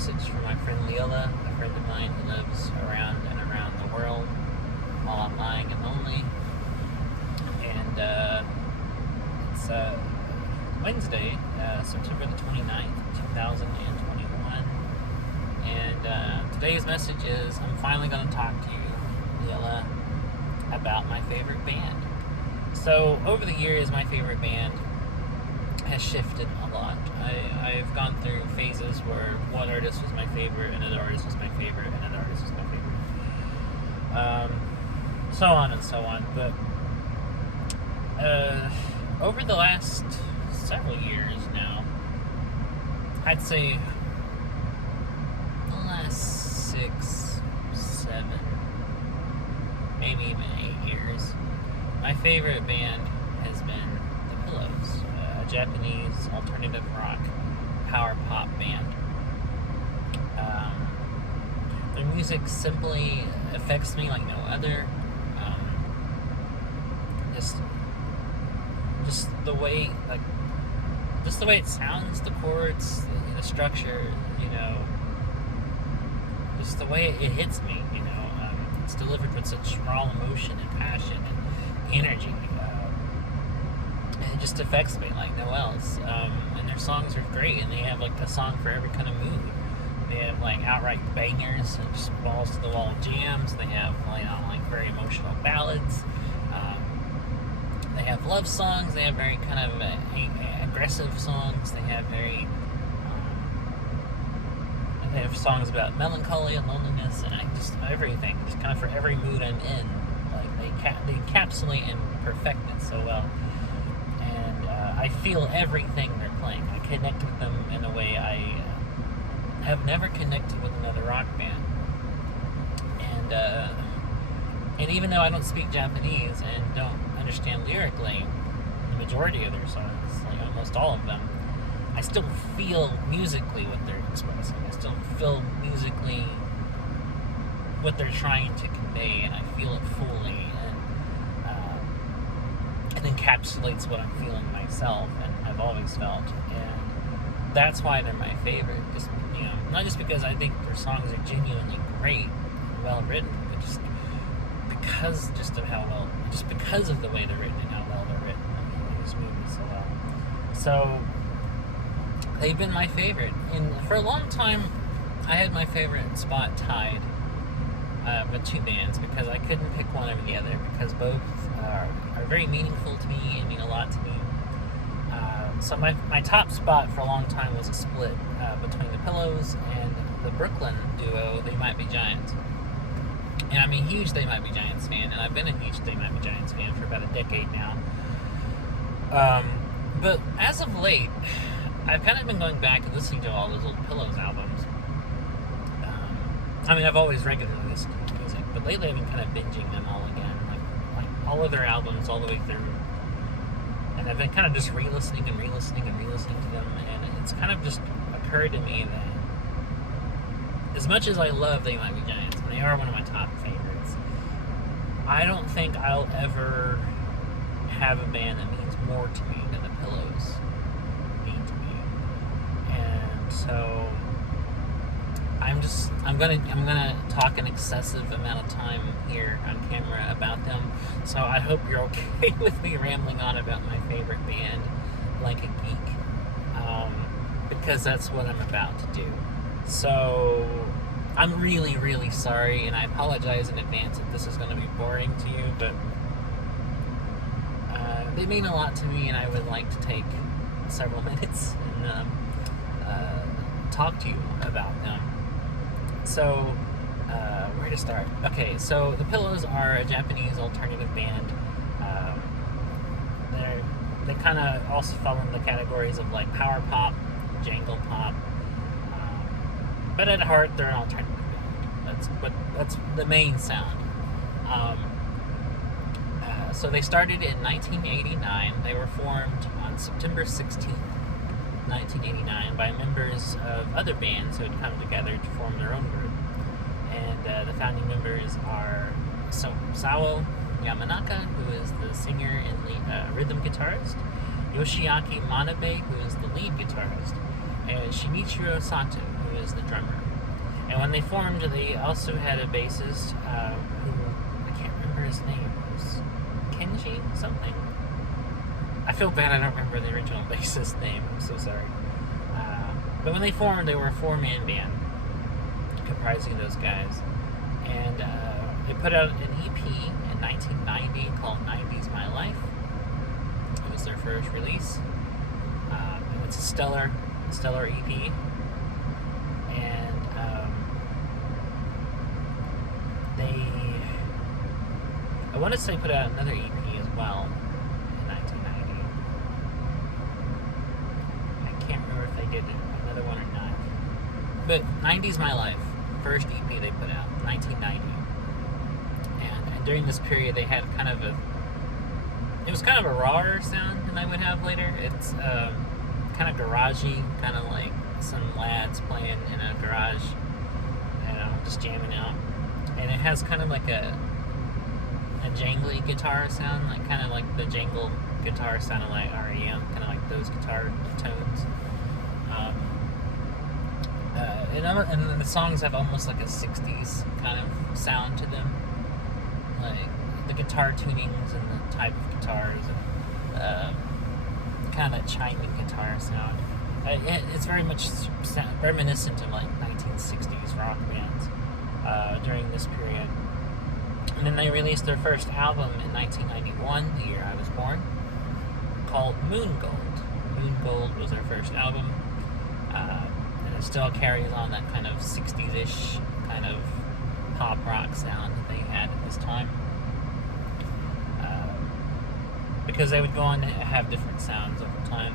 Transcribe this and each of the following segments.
message from my friend Lilla, a friend of mine who lives around the world while I'm lying and lonely. And it's Wednesday, September the 29th, 2021. And today's message is I'm finally going to talk to you, Lilla, about my favorite band. So over the years, my favorite band has shifted a lot. I've gone through phases where one artist was my favorite, another artist was my favorite, another artist was my favorite. So on and so on. But over the last several years now, I'd say the last 6, 7, maybe even 8 years, my favorite band has been The Pillows, a Japanese alternative rock power pop band. Their music simply affects me like no other. Just the way, it sounds, the chords, the structure, just the way it hits me, it's delivered with such raw emotion and passion and energy. It just affects me like no else. And their songs are great, and they have a song for every kind of mood. They have outright bangers, and just balls to the wall jams. They have very emotional ballads. They have love songs. They have very kind of aggressive songs. They have they have songs about melancholy and loneliness, and everything, just kind of for every mood I'm in. They encapsulate and perfect it so well. And I feel everything they're playing. I connect with them in a way I have never connected with another rock band. And even though I don't speak Japanese and don't understand lyrically the majority of their songs, almost all of them, I still feel musically what they're expressing. I still feel musically what they're trying to convey, and I feel it fully, and it encapsulates what I'm feeling myself and I've always felt. And that's why they're my favorite. Just not just because I think their songs are genuinely great, well written, but just because of the way they're written and how well they're written. They just move me so well. So they've been my favorite, and for a long time I had my favorite spot tied with two bands, because I couldn't pick one over the other, because both are very meaningful to me and mean a lot to me. So my top spot for a long time was a split between The Pillows and the Brooklyn duo They Might Be Giants. And I'm a huge They Might Be Giants fan, and I've been a huge They Might Be Giants fan for about a decade now. But as of late, I've kind of been going back and listening to all those old Pillows albums. I've always regularly listened to music, but lately I've been kind of binging them all again, like all of their albums all the way through. And I've been kind of just re-listening to them, and it's kind of just occurred to me that as much as I love They Might Be Giants, and they are one of my top favorites, I don't think I'll ever have a band that means more to me than The Pillows mean to me. And so I'm gonna talk an excessive amount of time here on camera about them. So I hope you're okay with me rambling on about my favorite band like a geek, because that's what I'm about to do. So I'm really, really sorry, and I apologize in advance if this is going to be boring to you, but they mean a lot to me, and I would like to take several minutes and talk to you about them. So, where to start? Okay, so The Pillows are a Japanese alternative band. They kind of also fall in the categories of power pop, jangle pop, but at heart they're an alternative band. That's the main sound. So they started in 1989. They were formed on September 16th, 1989 by members of other bands who had come together to form their own group. And the founding members are Sao Yamanaka, who is the singer and rhythm guitarist, Yoshiaki Manabe, who is the lead guitarist, and Shinichiro Sato, who was the drummer. And when they formed, they also had a bassist who, I can't remember his name. It was Kenji something. I feel bad I don't remember the original bassist's name. I'm so sorry. But when they formed, they were a 4-man band comprising those guys. And they put out an EP in 1990 called 90's My Life. It was their first release. And it's a stellar EP. And I want to say put out another EP as well in 1990. I can't remember if they did another one or not. But 90's My Life, first EP they put out, 1990. And during this period they had it was kind of a rawer sound than I would have later. It's kind of garagey, kind of like some lads playing in a garage, just jamming out. And it has kind of like a jangly guitar sound, like kind of like the jangle guitar sounded like REM, kind of like those guitar tones. And the songs have almost like a 60s kind of sound to them, like the guitar tunings and the type of guitars and kind of that chiming guitar sound. It's very much reminiscent of like 1960s rock bands during this period. And then they released their first album in 1991, the year I was born, called Moon Gold. Moon Gold was their first album, and it still carries on that kind of 60s-ish kind of pop rock sound that they had at this time. Because they would go on to have different sounds over time,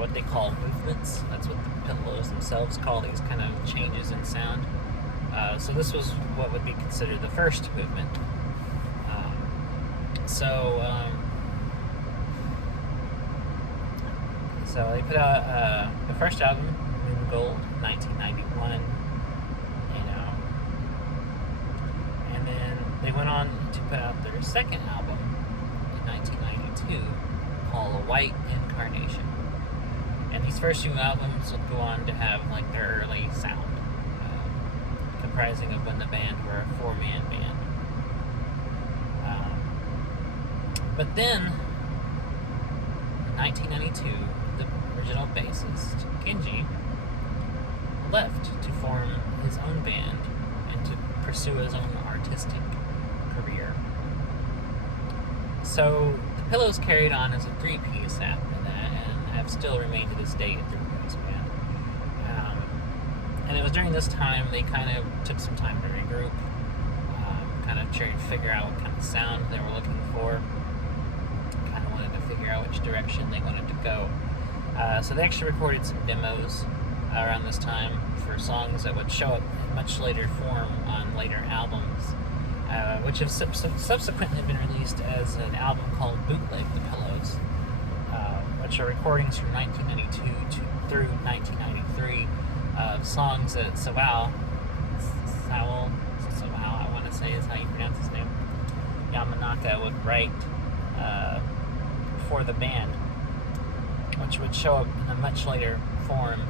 what they call movements. That's what the Pillows themselves call these kind of changes in sound. So this was what would be considered the first movement. So they put out the first album, Moon Gold, 1991, and then they went on to put out their second album in 1992 called White Incarnation. And these first two albums would go on to have like their early sound, comprising of when the band were a 4-man band. But then, in 1992, the original bassist, Kenji, left to form his own band and to pursue his own artistic career. So, the Pillows carried on as a 3-piece after that, and have still remained to this day a 3-piece band. And it was during this time they kind of took some time to regroup, kind of try to figure out what kind of sound they were looking for, kind of wanted to figure out which direction they wanted to go. So they actually recorded some demos around this time for songs that would show up in much later form on later albums, which have subsequently been released as an album called Bootleg the Pillows, which are recordings from 1992 through 1993 of songs that Sewell, I want to say is how you pronounce his name, Yamanaka would write for the band, which would show up in a much later form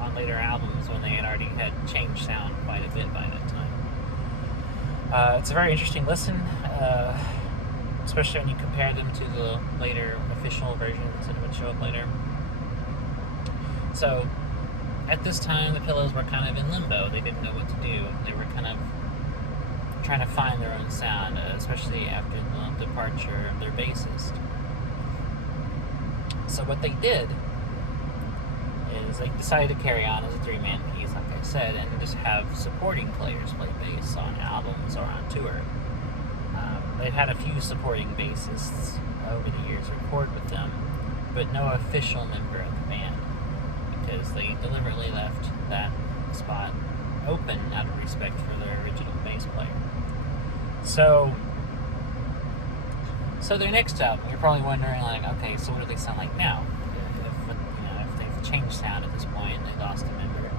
on later albums when they had already had changed sound quite a bit by that time. It's a very interesting listen, especially when you compare them to the later official versions that would show up later. So, at this time, the Pillows were kind of in limbo. They didn't know what to do. They were kind of trying to find their own sound, especially after the departure of their bassist. So what they did is they decided to carry on as a 3-man piece, like I said, and just have supporting players play bass on albums or on tour. They've had a few supporting bassists over the years record with them, but no official member of the band, because they deliberately left that spot open out of respect for their original bass player. So their next album, you're probably wondering, like, okay, so what do they sound like now? If they've changed sound at this point, they lost a member.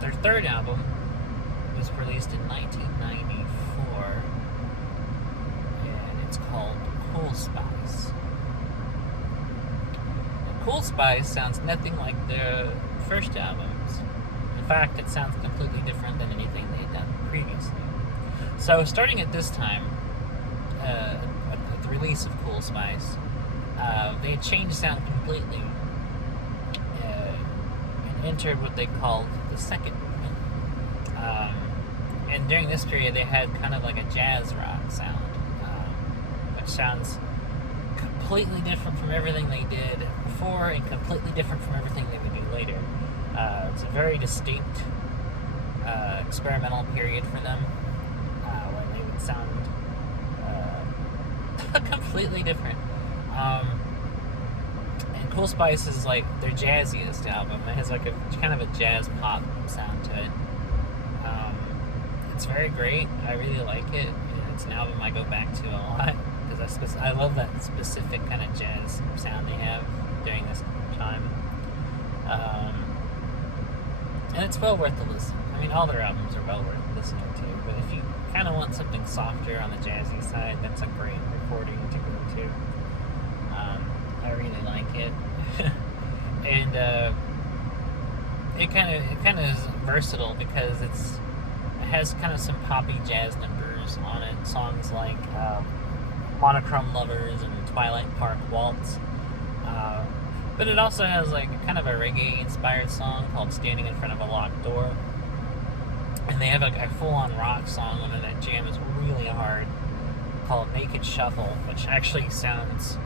Their third album was released in 1994, and it's called Cool Spots. Cool Cool Spice sounds nothing like their first albums. In fact, it sounds completely different than anything they had done previously. So, starting at this time, at the release of Cool Spice, they had changed sound completely and entered what they called the second movement. And during this period, they had kind of like a jazz rock sound, which sounds completely different from everything they did before and completely different from everything they would do later. It's a very distinct experimental period for them when they would sound completely different. And Cool Spice is like their jazziest album. It has like a kind of a jazz pop sound to it. It's very great. I really like it. It's an album I go back to a lot because I love that specific kind of jazz sound they have during this time. And it's well worth the listen. I mean, all their albums are well worth listening to, but if you kind of want something softer on the jazzy side, that's a great recording to go to. I really like it. And it kind of is versatile because it has kind of some poppy jazz numbers on it. Songs like Monochrome Lovers and Twilight Park Waltz. But it also has like kind of a reggae-inspired song called Standing in Front of a Locked Door. And they have a full-on rock song on it that jams really hard called Naked Shuffle, which actually sounds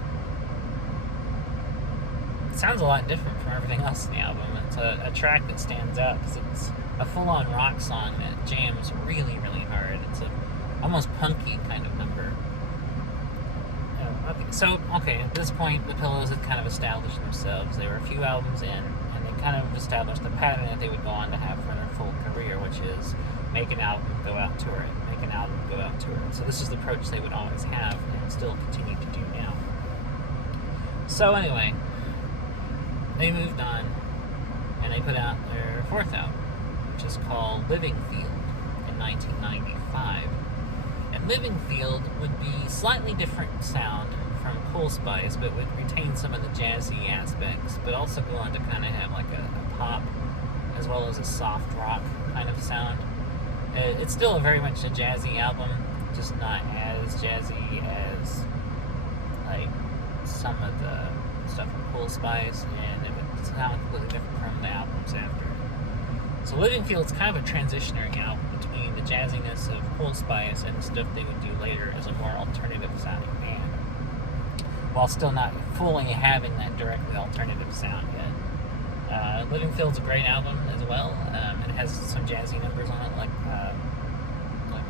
a lot different from everything else in the album. It's a track that stands out because it's a full-on rock song that jams really, really hard. It's a almost punky kind of number. Okay, at this point, the Pillows had kind of established themselves. They were a few albums in, and they kind of established a pattern that they would go on to have for their full career, which is make an album, go out tour it, make an album, go out tour it. So this is the approach they would always have and still continue to do now. So anyway, they moved on, and they put out their fourth album, which is called Living Field in 1995. And Living Field would be slightly different sound from Cool Spice, but would retain some of the jazzy aspects, but also go on to kind of have like a pop as well as a soft rock kind of sound. It's still very much a jazzy album, just not as jazzy as like some of the stuff from Cool Spice, and it would sound completely different from the albums after. So Living Field's kind of a transitionary album between the jazziness of Cool Spice and the stuff they would do later as a more alternative sounding band, while still not fully having that directly alternative sound yet. Living Field's a great album as well. It has some jazzy numbers on it, like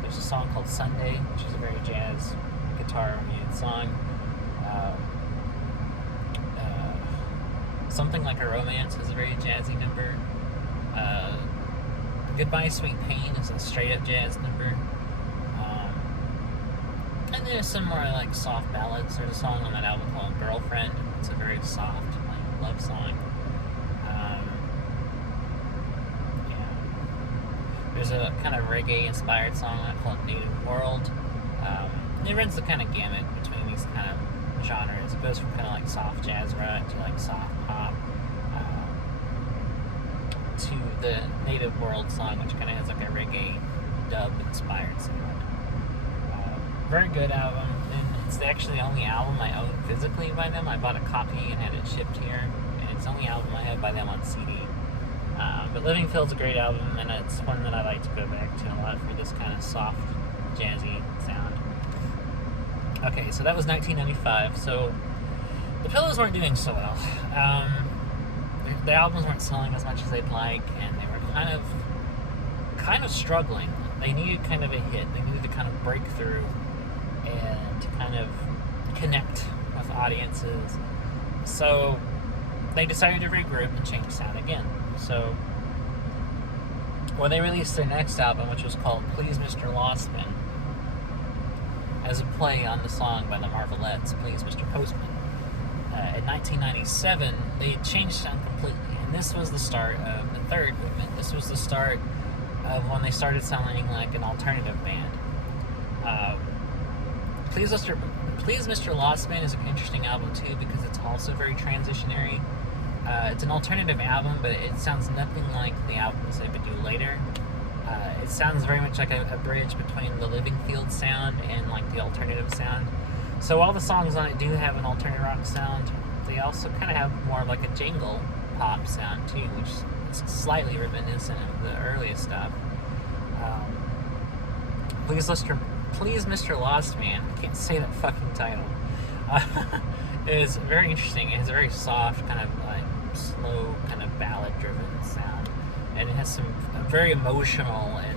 there's a song called Sunday, which is a very jazz guitar-oriented song. Something Like a Romance is a very jazzy number. Goodbye Sweet Pain is a straight-up jazz number. And there's some more like soft ballads. There's a song on that album called Girlfriend. It's a very soft like love song. There's a kind of reggae-inspired song on it called Native World. And it runs the kind of gamut between these kind of genres. It goes from kind of like soft jazz rock to like soft pop to the Native World song, which kind of has like a reggae dub-inspired sound. Very good album, and it's actually the only album I own physically by them. I bought a copy and had it shipped here, and it's the only album I have by them on CD. But Living Field's a great album, and it's one that I like to go back to a lot for this kind of soft, jazzy sound. Okay, so that was 1995, so the Pillows weren't doing so well. The albums weren't selling as much as they'd like, and they were kind of struggling. They needed kind of a hit. They needed to kind of break through and to kind of connect with audiences. So they decided to regroup and change sound again. So when they released their next album, which was called Please Mr. Lostman, as a play on the song by the Marvelettes, Please Mr. Postman. In 1997, they had changed sound completely, and this was the start of the third movement. This was the start of when they started sounding like an alternative band. Please Mr. Lostman is an interesting album too because it's also very transitionary. It's an alternative album, but it sounds nothing like the albums they would do later. It sounds very much like a bridge between the Living Field sound and like the alternative sound. So all the songs on it do have an alternative rock sound. They also kind of have more of like a jingle pop sound too, which is slightly reminiscent of the earliest stuff. Please, Mr. Lost Man. I can't say that fucking title. It is very interesting. It has a very soft, kind of like slow, kind of ballad-driven sound, and it has some very emotional and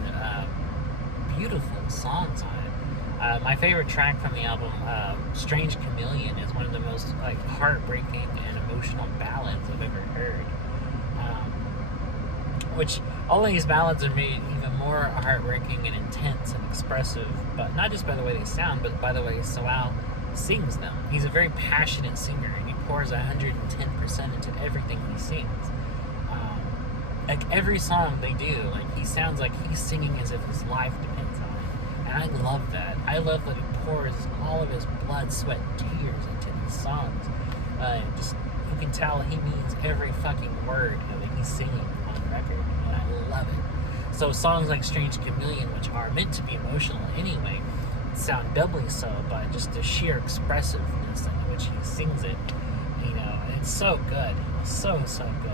beautiful songs on it. My favorite track from the album, "Strange Chameleon," is one of the most like heartbreaking and emotional ballads I've ever heard. Which all of these ballads are made even more heartbreaking and intense and expressive, but not just by the way they sound, but by the way Sewell sings them. He's a very passionate singer, and he pours 110% into everything he sings. Like every song they do, like he sounds like he's singing as if his life depends on it, and I love that. I love that he pours all of his blood, sweat, and tears into these songs. Just you can tell he means every fucking word that he's singing on record, and I love it. So songs like "Strange Chameleon," which are meant to be emotional anyway, sound doubly so by just the sheer expressiveness in which he sings it. You know, it's so good, so good.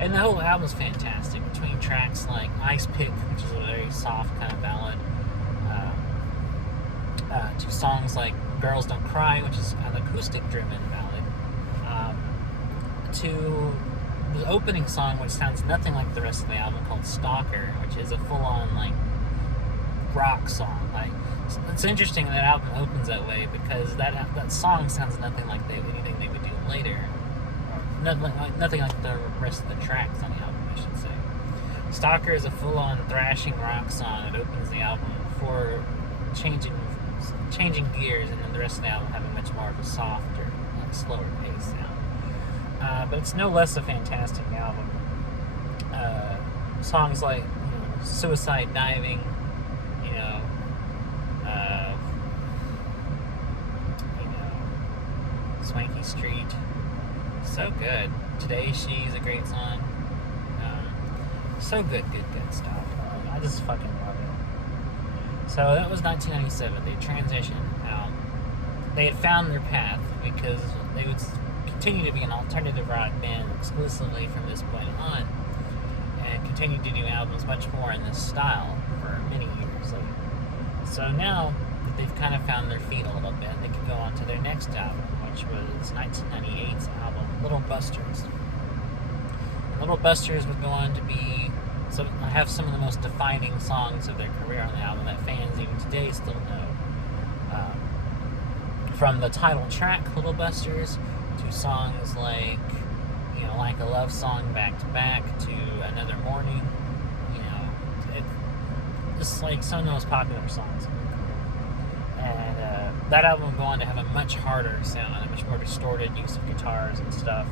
And the whole album's fantastic. Between tracks like "Ice Pick," which is a very soft kind of ballad, to songs like "Girls Don't Cry," which is an acoustic-driven ballad, to the opening song, which sounds nothing like the rest of the album, called "Stalker," which is a full-on like rock song. Like, it's interesting that album opens that way because that song sounds nothing like anything they would do later. Nothing like the rest of the tracks on the album, I should say. "Stalker" is a full-on thrashing rock song. It opens the album before changing gears, and then the rest of the album having much more of a softer, like slower pace sound. But it's no less a fantastic album. Songs like "Suicide Diving," "Swanky Street," so good. "Today She's" a great song. So good stuff. I just fucking love it. So that was 1997. They transitioned out. They had found their path because they would continue to be an alternative rock band exclusively from this point on, and continue to do albums much more in this style for many years later. So now that they've kind of found their feet a little bit, they can go on to their next album, which was 1998's album, "Little Busters." "Little Busters" would go on to have some of the most defining songs of their career on the album that fans even today still know. From the title track, "Little Busters," to songs like, "Like a Love Song," "Back to Back," to "Another Morning," just like some of the most popular songs. And that album would go on to have a much harder sound, a much more distorted use of guitars and stuff,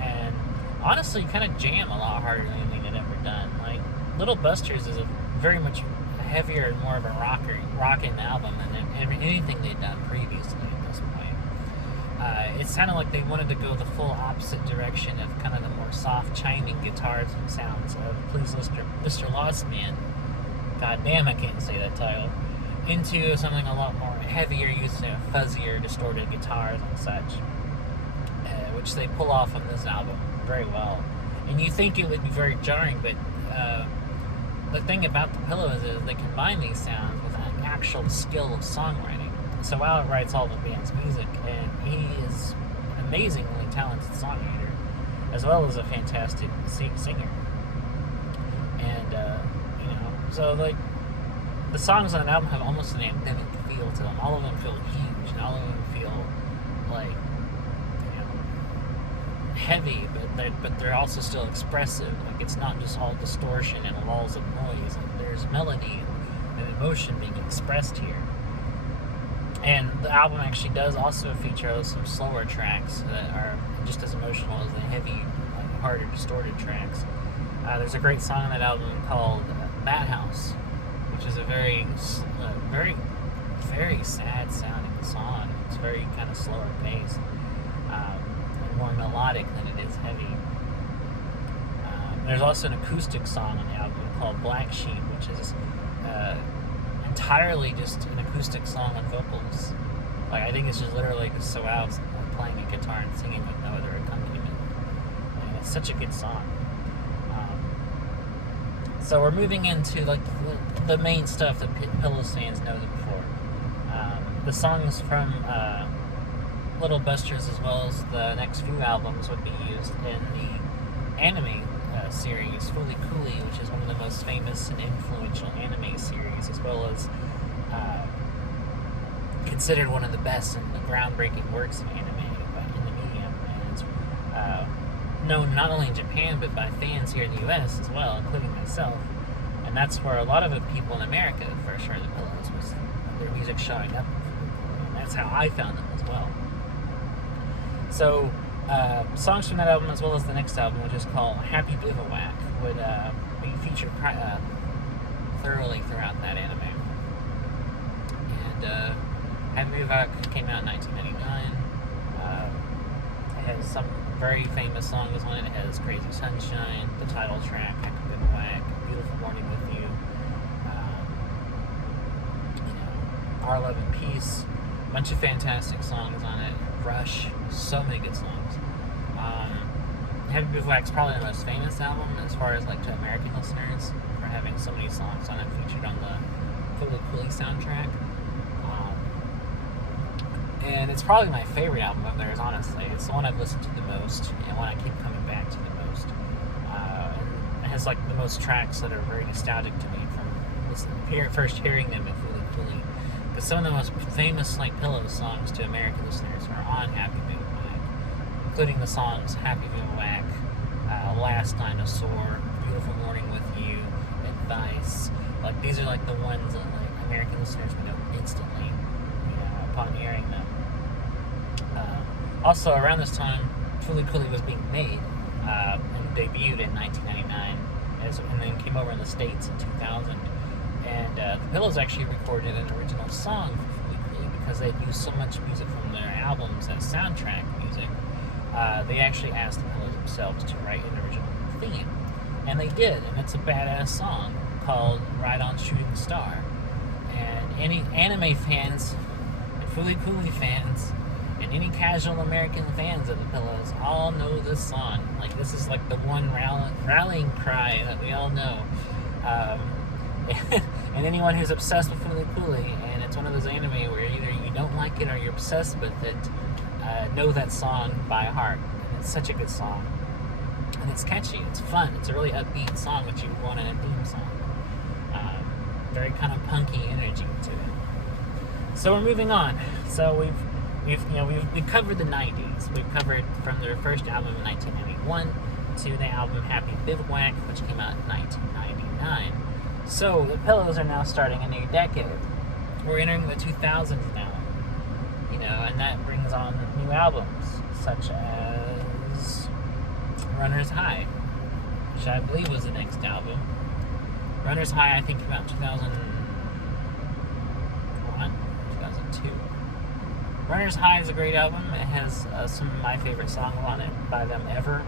and honestly kind of jam a lot harder than anything they'd ever done. Like, "Little Busters" is a very much heavier and more of a rocking album than anything they'd done previously at this point. It sounded like they wanted to go the full opposite direction of kind of the more soft chiming guitars and sounds of "Please Mr. Lost Man." God damn, I can't say that title. Into something a lot more heavier, using fuzzier, distorted guitars and such, which they pull off on this album very well. And you think it would be very jarring, but the thing about the Pillows is they combine these sounds with an actual skill of songwriting. So Al writes all the band's music, and he is an amazingly talented songwriter, as well as a fantastic singer. And so like the songs on the album have almost an anthemic feel to them. All of them feel huge, and all of them feel like heavy, but they're also still expressive. Like, it's not just all distortion and walls of noise. Like, there's melody and emotion being expressed here. And the album actually does also feature some slower tracks that are just as emotional as the heavy, like, harder, distorted tracks. There's a great song on that album called "That House," which is a very, very sad sounding song. It's very kind of slower paced. and more melodic than it is heavy. There's also an acoustic song on the album called Black Sheep, which is entirely just an acoustic song on vocals. Like, I think it's just literally just so out playing a guitar and singing with no other accompaniment. And it's such a good song. So we're moving into like the main stuff that Pillows fans know them for. The songs from Little Busters, as well as the next few albums, would be used in the anime series Fooly Cooly, which is one of the most famous and influential anime series, as well as considered one of the best and the groundbreaking works of anime in the medium. And it's known not only in Japan, but by fans here in the U.S. as well, including myself. And that's where a lot of the people in America first heard the Pillows, was their music showing up. And that's how I found them as well. So, songs from that album, as well as the next album, which is called Happy Bivouac, would be featured thoroughly throughout that anime. And Happy Bivouac came out in 1999. It has some very famous songs on it. It has Crazy Sunshine, the title track, Happy Bivouac, Beautiful Morning with You, Our Love and Peace, a bunch of fantastic songs on it. Rush, so many good songs. Happy Bivouac's probably the most famous album as far as like to American listeners for having so many songs on it featured on the Fooly Cooly soundtrack. And it's probably my favorite album of theirs, honestly. It's the one I've listened to the most and one I keep coming back to the most. And it has like the most tracks that are very nostalgic to me from first hearing them at Fooly Cooly. Because some of the most famous like Pillows songs to American listeners are on Happy Bivouac, including the songs Happy Bivouac, Last Dinosaur, Beautiful Morning with You, Advice. Like, these are like the ones that like American listeners would know instantly, upon hearing them. Also, around this time, Fooly Cooly was being made and debuted in 1999, and then came over in the States in 2000. And the Pillows actually recorded an original song for Fooly Cooly because they'd used so much music from their albums as soundtrack music. They actually asked the Pillows themselves to write an original theme. And they did, and it's a badass song called Ride On Shooting Star. And any anime fans, and Fooly Cooly fans, and any casual American fans of the Pillows all know this song. Like, this is like the one rallying cry that we all know. And anyone who's obsessed with Fooly Cooly, and it's one of those anime where either you don't like it or you're obsessed with it, know that song by heart. And it's such a good song. And it's catchy, it's fun, it's a really upbeat song that you want in a theme song. Very kind of punky energy to it. So we're moving on. So we've covered the 90s. We've covered from their first album in 1991 to the album Happy Bivouac, which came out in 1999. So the Pillows are now starting a new decade. We're entering the 2000s now, and that brings on new albums such as Runner's High, which I believe was the next album. Runner's High, I think, came out in 2001, 2002. Runner's High is a great album. It has some of my favorite songs on it by them ever,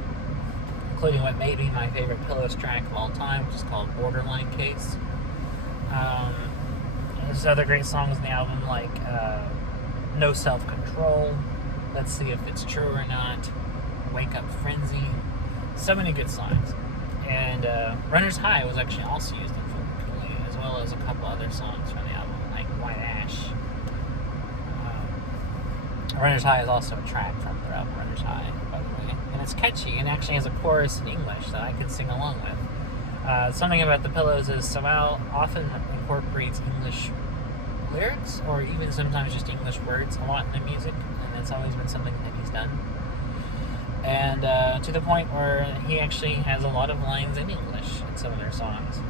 including what may be my favorite Pillows track of all time, which is called Borderline Case. There's other great songs in the album like No Self-Control, Let's See If It's True or Not, Wake Up Frenzy. So many good songs. And Runner's High was actually also used in Fooly Cooly, as well as a couple other songs from the album, like White Ash. Runner's High is also a track from their album Runner's High, by the way. And it's catchy, and actually has a chorus in English that I can sing along with. Something about the Pillows is Sawal often incorporates English lyrics, or even sometimes just English words a lot in the music, and it's always been something that he's done. And to the point where he actually has a lot of lines in English in some of their songs.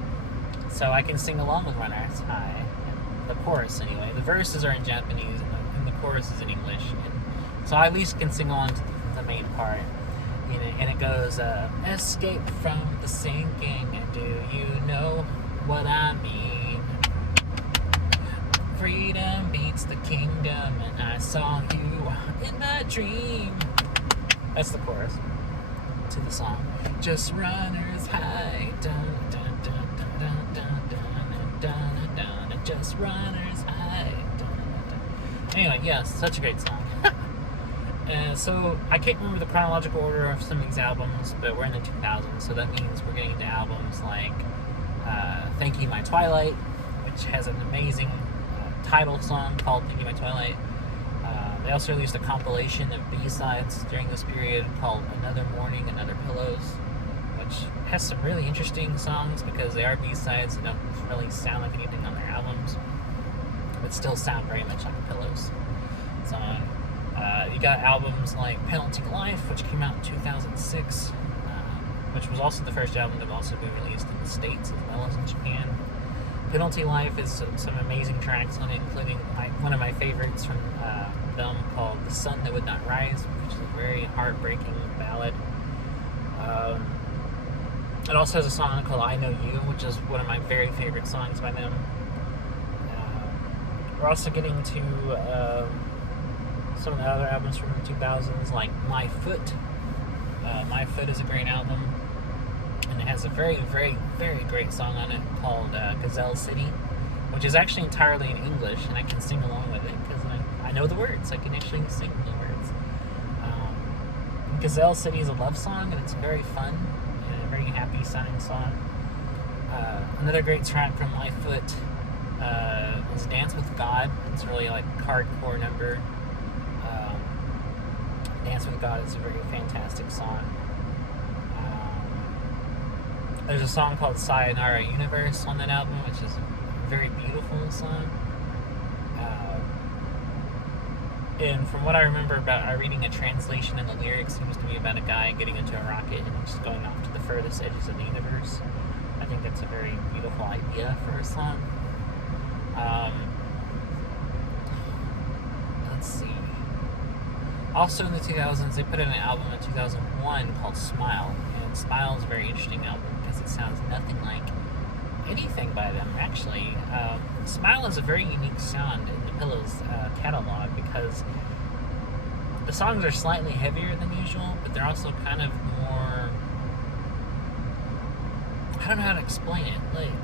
So I can sing along with Runner's High, the chorus anyway. The verses are in Japanese, and the chorus is in English. And so I at least can sing along to the main part. And it goes, escape from the sinking, and do you know what I mean? Freedom beats the kingdom, and I saw you in my dream. That's the chorus to the song. Just runners high, dun dun dun dun dun dun dun dun dun dun. Just runners high, dun dun dun. Anyway, yes, such a great song. So I can't remember the chronological order of some of these albums, but we're in the 2000s, so that means we're getting into albums like Thank You My Twilight, which has an amazing title song called Thank You My Twilight. They also released a compilation of B-sides during this period called Another Morning, Another Pillows, which has some really interesting songs because they are B-sides. They don't really sound like anything on their albums, but still sound very much like a Pillows song. You got albums like Penalty Life, which came out in 2006, which was also the first album to also be released in the States as well as in Japan. Penalty Life is some amazing tracks on it, including one of my favorites from them called The Sun That Would Not Rise, which is a very heartbreaking ballad. It also has a song called I Know You, which is one of my very favorite songs by them. We're also getting to some of the other albums from the 2000s, like My Foot. My Foot is a great album, and it has a very, very, very great song on it called Gazelle City, which is actually entirely in English, and I can sing along with it because I know the words. I can actually sing the words. Gazelle City is a love song, and it's very fun and a very happy sounding song. Another great track from My Foot is Dance With God. It's really like a hardcore number. Dance With God is a very fantastic song. There's a song called Sayonara Universe on that album, which is a very beautiful song. And from what I remember about reading a translation in the lyrics, it seems to be about a guy getting into a rocket and just going off to the furthest edges of the universe. I think that's a very beautiful idea for a song. Let's see. Also in the 2000s, they put in an album in 2001 called Smile. And Smile is a very interesting album because it sounds nothing like anything by them, actually. Smile is a very unique sound in the Pillows catalog because the songs are slightly heavier than usual, but they're also kind of more... I don't know how to explain it. Like,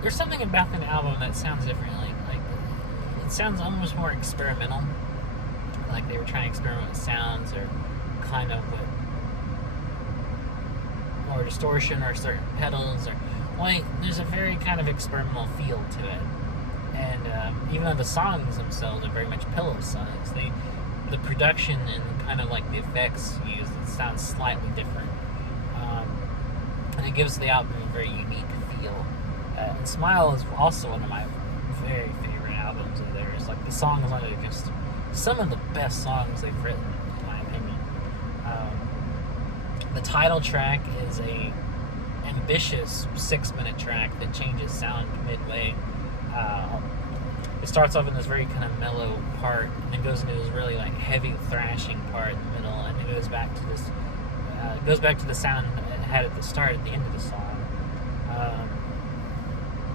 there's something about the album that sounds different. Like it sounds almost more experimental. Like they were trying to experiment with sounds or kind of with more distortion or certain pedals, or like there's a very kind of experimental feel to it. And even though the songs themselves are very much Pillow songs, the production and kind of like the effects used, it sounds slightly different, and it gives the album a very unique feel. And Smile is also one of my very favorite albums of theirs. Like the songs on it are just some of the best songs they've written, in my opinion. The title track is a ambitious 6-minute track that changes sound midway. It starts off in this very kind of mellow part, and then goes into this really like heavy thrashing part in the middle, and it goes back to this. Goes back to the sound it had at the start, at the end of the song.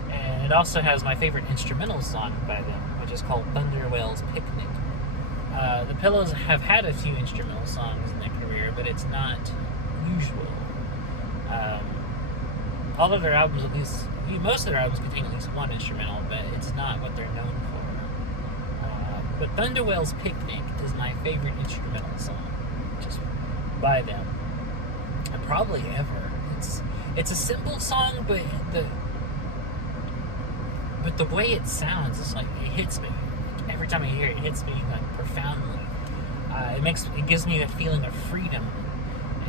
And it also has my favorite instrumental song by them, which is called Thunder Whale's Picnic. The Pillows have had a few instrumental songs in their career, but it's not usual. All of their albums, at least most of their albums, contain at least one instrumental, but it's not what they're known for. But Thunder Whale's Picnic is my favorite instrumental song, just by them, and probably ever. It's a simple song, but the way it sounds, it's like it hits me. Every time I hear it, it hits me like profoundly. It gives me a feeling of freedom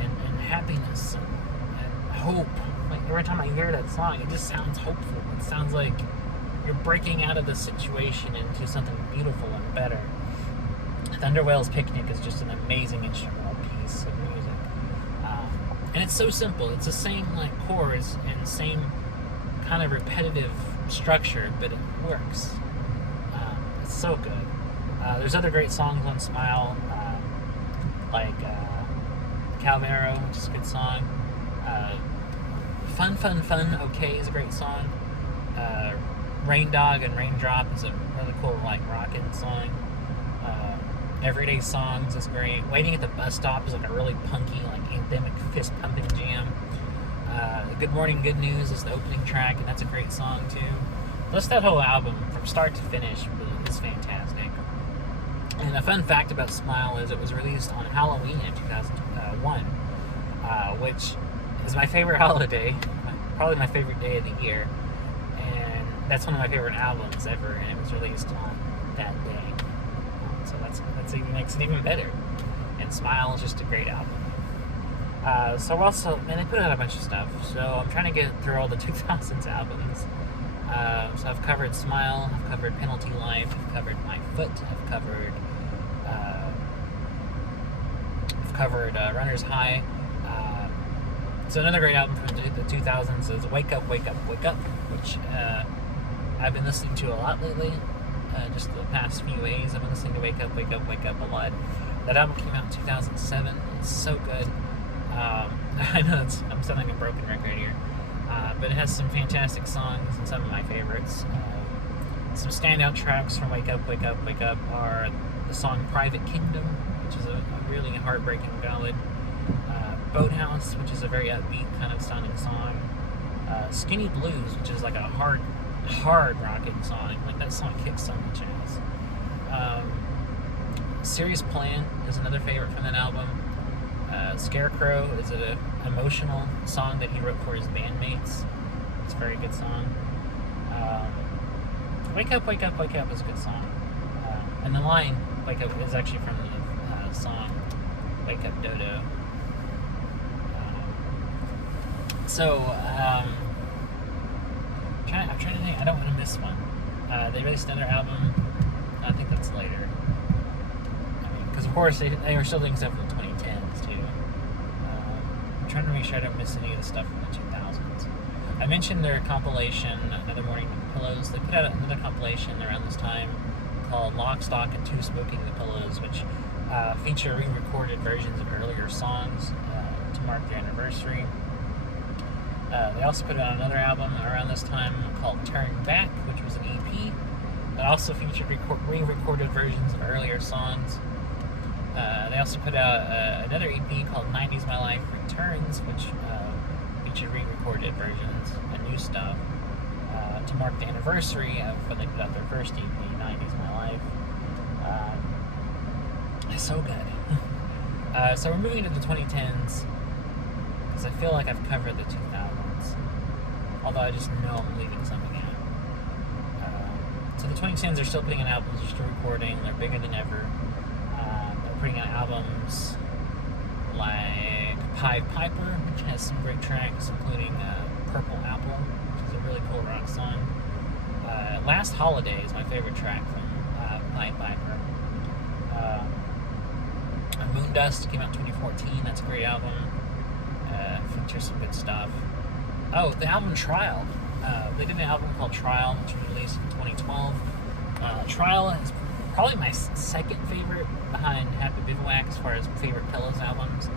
and happiness and hope. Like every time I hear that song, it just sounds hopeful. It sounds like you're breaking out of the situation into something beautiful and better. Thunder Whale's Picnic is just an amazing instrumental piece of music, and it's so simple. It's the same like chords and same kind of repetitive structure, but it works. It's so good. There's other great songs on Smile, like Calvero, which is a good song. Fun, Okay is a great song. Rain Dog and Raindrop is a really cool like rockin' song. Everyday Songs is great. Waiting at the Bus Stop is like a really punky, like anthemic, fist pumping jam. Good Morning, Good News is the opening track, and that's a great song too. Just that whole album, from start to finish, is fantastic. And a fun fact about Smile is it was released on Halloween in 2001, which is my favorite holiday, probably my favorite day of the year. And that's one of my favorite albums ever, and it was released on that day. So that's even makes it even better. And Smile is just a great album. So also, and they put out a bunch of stuff. So I'm trying to get through all the 2000s albums. So I've covered Smile, I've covered Penalty Life, I've covered My Foot, I've covered Runner's High. So another great album from the 2000s is Wake Up, Wake Up, Wake Up, which I've been listening to a lot lately. Just the past few days, I've been listening to Wake Up, Wake Up, Wake Up a lot. That album came out in 2007. It's so good. I know I'm sounding like a broken record here, but it has some fantastic songs and some of my favorites. Some standout tracks from Wake Up, Wake Up, Wake Up are the song Private Kingdom, which is a really heartbreaking ballad. Boathouse, which is a very upbeat kind of sounding song. Skinny Blues, which is like a hard rocking song. Like that song kicks so much ass. Serious Plan is another favorite from that album. Scarecrow is an emotional song that he wrote for his bandmates. It's a very good song. Wake Up, Wake Up, Wake Up is a good song. And the line, Wake Up, is actually from the song Wake Up Dodo. I'm trying to think. I don't want to miss one. They released another album. I think that's later. Because of course they were still doing stuff in the 2010s too. I'm trying to make sure I don't miss any of the stuff from the 2000s. I mentioned their compilation, Another Morning with Pillows. They put out another compilation around this time called Lock, Stock, and Two Smoking the Pillows, which feature re-recorded versions of earlier songs to mark their anniversary. They also put out another album around this time called Turn Back, which was an EP that also featured re-recorded versions of earlier songs. They also put out another EP called 90s My Life Returns, which featured re-recorded versions and new stuff to mark the anniversary of when they put out their first EP, 90s My Life. It's so good. So we're moving to the 2010s, because I feel like I've covered the 2000s. Although I just know I'm leaving something out. So the 2010s are still putting out albums, they're still recording, they're bigger than ever. They're putting out albums like Pied Piper, which has some great tracks, including Purple Apple, which is a really cool rock song. Last Holiday is my favorite track from Pied Piper. Moondust came out in 2014, that's a great album. Features some good stuff. Oh, the album Trial. They did an album called Trial, which was released in 2012. Trial is probably my second favorite behind Happy Bivouac as far as favorite Pillows albums.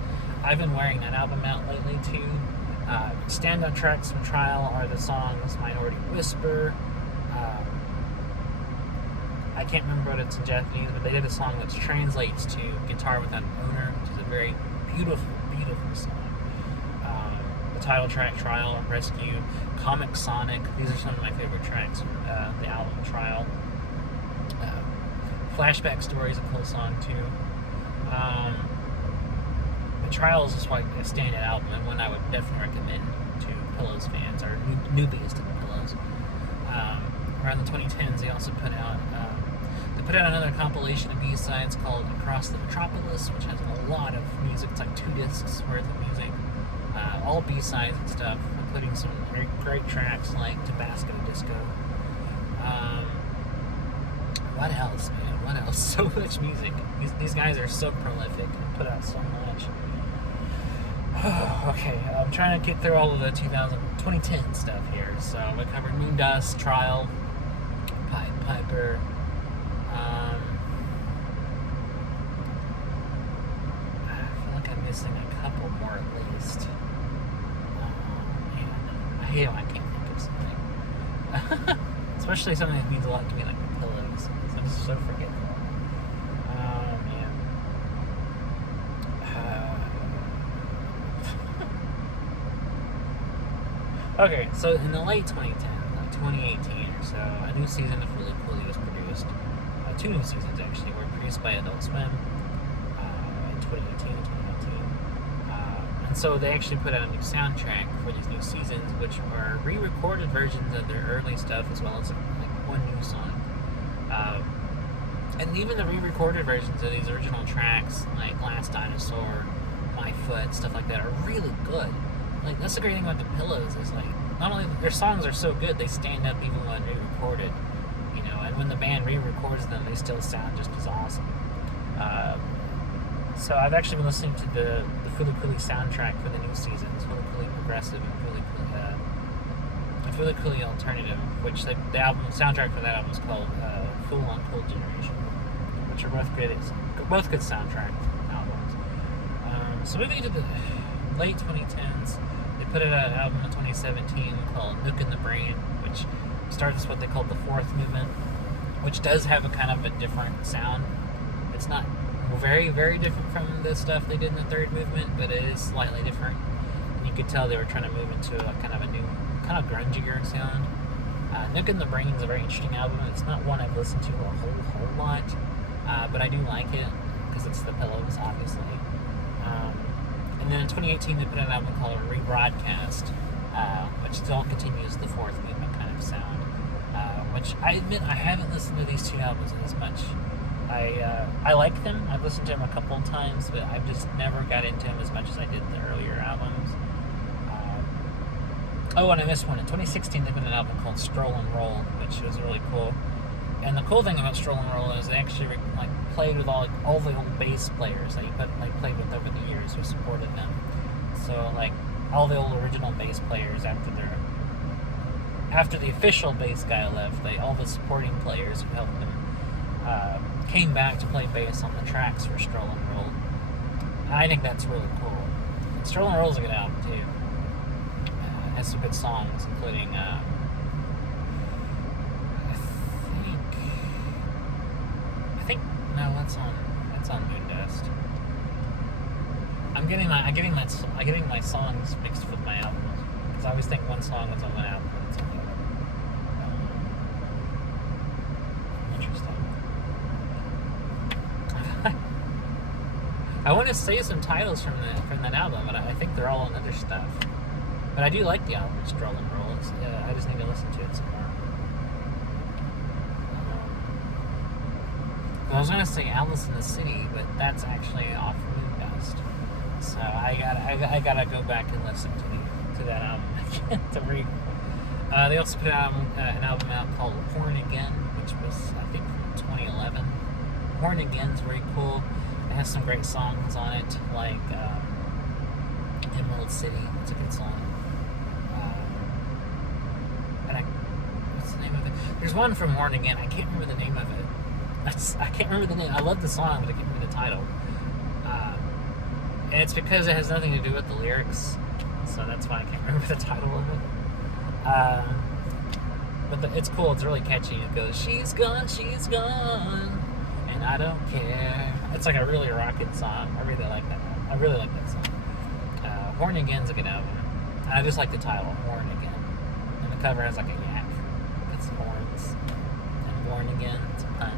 I've been wearing that album out lately too. Standout tracks from Trial are the songs Minority Whisper. I can't remember what it's in Japanese, but they did a song that translates to Guitar Without an Owner, which is a very beautiful, beautiful song. Title track Trial, Rescue, Comic Sonic. These are some of my favorite tracks from the album Trial. Flashback Story is a cool song too. Trial is just like a standout album and one I would definitely recommend to Pillows fans or newbies to the Pillows. Around the 2010s, they also put out another compilation of B-sides called Across the Metropolis, which has a lot of music. It's like 2 discs worth of music. All B-sides and stuff, including some great tracks like Tabasco Disco. What else, man? What else? So much music. These guys are so prolific and put out so much. Okay, I'm trying to get through all of the 2010 stuff here. So we covered Moondust, Trial, Pied Piper. I feel like I'm missing a couple more at least. I hate when I can't think of something. Especially something that means a lot to me, like the Pillows. So I'm just so forgetful. Man. Okay, so in the late 2010, like 2018 or so, a new season of Really Cooley was produced. Two new seasons actually were produced by Adult Swim in 2018 and 2019. And so they actually put out a new soundtrack for these new seasons, which are re-recorded versions of their early stuff as well as like one new song. And even the re-recorded versions of these original tracks, like Last Dinosaur, My Foot, stuff like that, are really good. Like, that's the great thing about the Pillows is, like, not only their songs are so good, they stand up even when re-recorded, you know, and when the band re-records them, they still sound just as awesome. So I've actually been listening to the Fooly Cooly soundtrack for the new seasons, Fooly Cooly Progressive and Fooly Cooly Alternative, which the soundtrack for that album is called Fool on Cool Generation, which are both good soundtrack albums. So moving into the late 2010s, they put out an album in 2017 called Nook in the Brain, which starts what they call the fourth movement, which does have a kind of a different sound. It's not very, very different from the stuff they did in the third movement, but it is slightly different. And you could tell they were trying to move into a kind of a new, kind of grungier sound. Nook in the Brain is a very interesting album. It's not one I've listened to a whole lot, but I do like it because it's the Pillows, obviously. And then in 2018, they put out an album called Rebroadcast, which still continues the fourth movement kind of sound. Which I admit I haven't listened to these two albums as much. I like them. I've listened to them a couple of times, but I've just never got into them as much as I did the earlier albums. And I missed one. In 2016, they put an album called Stroll and Roll, which was really cool. And the cool thing about Stroll and Roll is they actually played with all the old bass players that you played with over the years who supported them. So all the old original bass players after the official bass guy left, all the supporting players who helped them came back to play bass on the tracks for Stroll and Roll. And I think that's really cool. And Stroll and Roll is a good album too. It has some good songs, including that's on Moondust. I'm getting my songs mixed with my albums because I always think one song is on one album and it's on the other. Interesting. I want to say some titles from that album, but I think they're all on other stuff. But I do like the album Stroll and Roll. I just need to listen to it some more. I was gonna say Alice in the City, but that's actually off Moondust. So I gotta go back and listen to that album again. They also put out an album out called Horn Again, which was I think from 2011. Horn Again's very cool. It has some great songs on it, like Emerald City. It's a good song. What's the name of it? There's one from Horn Again. I can't remember the name of it. I can't remember the name. I love the song, but I can't remember the title. And it's because it has nothing to do with the lyrics, so that's why I can't remember the title of it. But it's cool. It's really catchy. It goes, "She's gone, and I don't care." It's like a really rocking song. I really like that. I really like that song. Horn Again's a good album. I just like the title, Horn Again. And the cover has like a yak with some horns. And Born Again. It's a pun.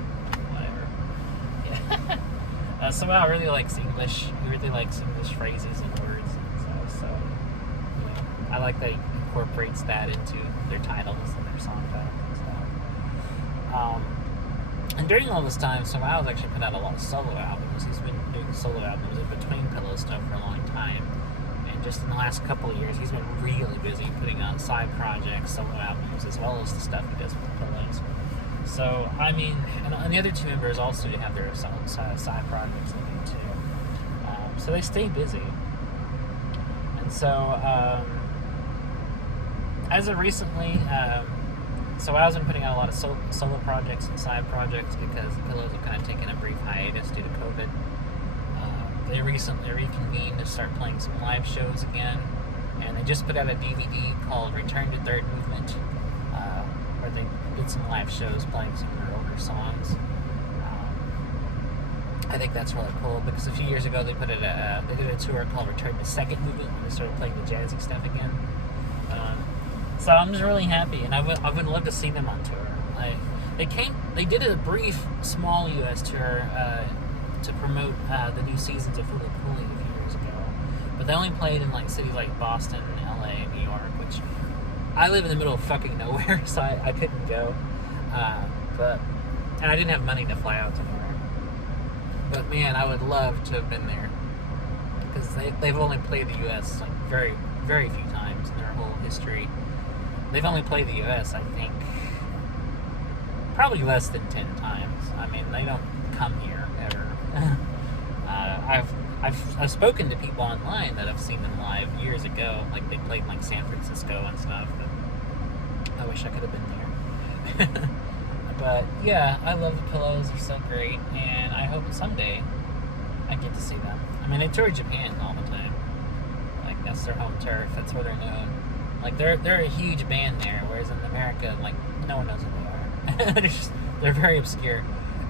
Somehow really likes English. He really likes English phrases and words and stuff. So, I like that he incorporates that into their titles and their song titles and stuff. And during all this time, Somao's actually put out a lot of solo albums. He's been doing solo albums in between Pillow stuff for a long time. And just in the last couple of years, he's been really busy putting out side projects, solo albums, as well as the stuff he does with Pillows. So, I mean, and the other two members also have their side projects they do too. So they stay busy. And so, as of recently, so I was been putting out a lot of solo projects and side projects because the Pillows have kind of taken a brief hiatus due to COVID. They recently reconvened to start playing some live shows again. And they just put out a DVD called Return to Third Movement, where they did some live shows playing some of their older songs. I think that's really cool because a few years ago they did a tour called Return to Second Movement when they started playing the jazzy stuff again. So I'm just really happy, and I would love to see them on tour. They did a brief, small U.S. tour to promote the new seasons of Fully Cooley a few years ago, but they only played in like cities like Boston, L.A., New York, which I live in the middle of fucking nowhere, so I couldn't go. And I didn't have money to fly out to nowhere. But man, I would love to have been there, because they've only played the U.S. like very, very few times in their whole history. They've only played the U.S., I think, probably less than 10 times. I mean, they don't come here ever. I've spoken to people online that have seen them live years ago. Like, they played in like San Francisco and stuff. But I wish I could have been there. But yeah, I love the Pillows. They're so great, and I hope someday I get to see them. I mean, they tour Japan all the time. Like, that's their home turf. That's where they're known. Like, they're a huge band there, whereas in America, like, no one knows who they are. They're very obscure.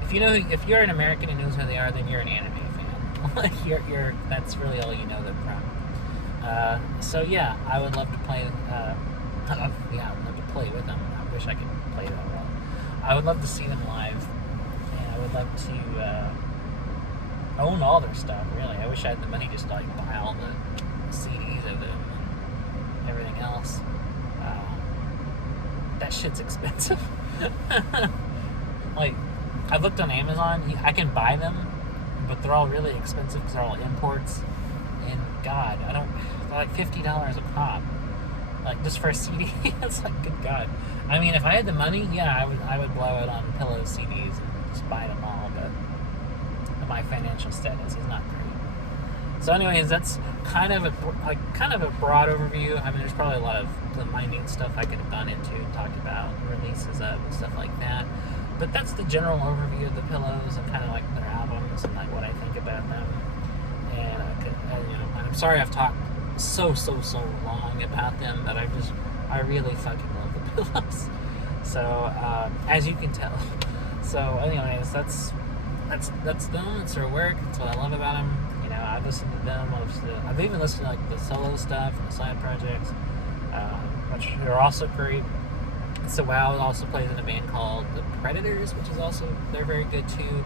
If you're an American who knows who they are, then you're an anime fan. Like, that's really all you know them from. So yeah, I would love to play. I would love to play with them. I wish I could play that well. I would love to see them live, and I would love to own all their stuff. Really, I wish I had the money just to like buy all the CDs of them and everything else. That shit's expensive. Like, I've looked on Amazon. I can buy them, but they're all really expensive because they're all imports. And God, they're like $50 a pop. Like, just for a CD. It's like, good God. I mean, if I had the money, yeah, I would blow it on Pillows CDs and just buy them all, but my financial status is not great. So anyways, that's kind of a broad overview. I mean, there's probably a lot of the minute stuff I could have gone into and talked about, releases of and stuff like that. But that's the general overview of the Pillows and kind of like their albums and like what I think about them. And I'm sorry I've talked so long about them, but I really fucking love the Pillows. So as you can tell. So anyways, that's them. It's their work. That's what I love about them. You know, I've listened to them. I've even listened to like the solo stuff and the side projects, which are also great. So Wow also plays in a band called The Predators, which is also, they're very good too.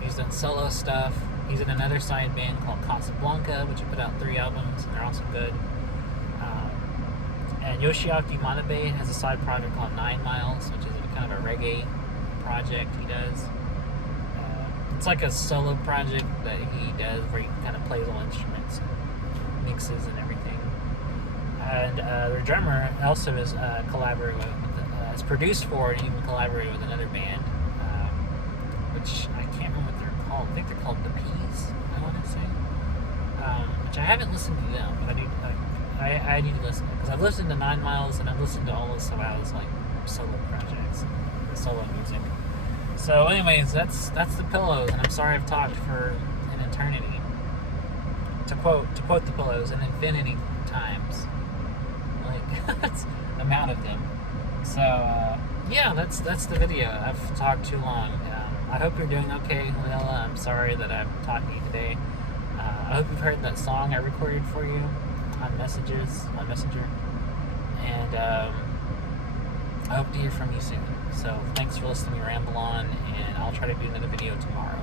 He's done solo stuff. He's in another side band called Casablanca, which put out 3 albums, and they're also good. And Yoshiaki Manabe has a side project called 9 Miles, which is kind of a reggae project he does. It's like a solo project that he does where he kind of plays all instruments and mixes and everything. And their drummer also is collaborating with, is produced for and even collaborated with another band, which I can't remember what they're called. I think they're called The Peas, I want to say. Which I haven't listened to them, but I need to listen to it, because I've listened to 9 Miles and I've listened to all of Sawow's like solo projects and solo music. So anyways, that's the Pillows, and I'm sorry I've talked for an eternity. To quote the Pillows, an infinity times. Like, that's the amount of them. So yeah, that's the video. I've talked too long. I hope you're doing okay, Lilla. I'm sorry that I'm talking to you today. I hope you've heard that song I recorded for you on Messenger, and I hope to hear from you soon. So thanks for listening to me ramble on, and I'll try to do another video tomorrow.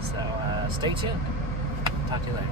So stay tuned. Talk to you later.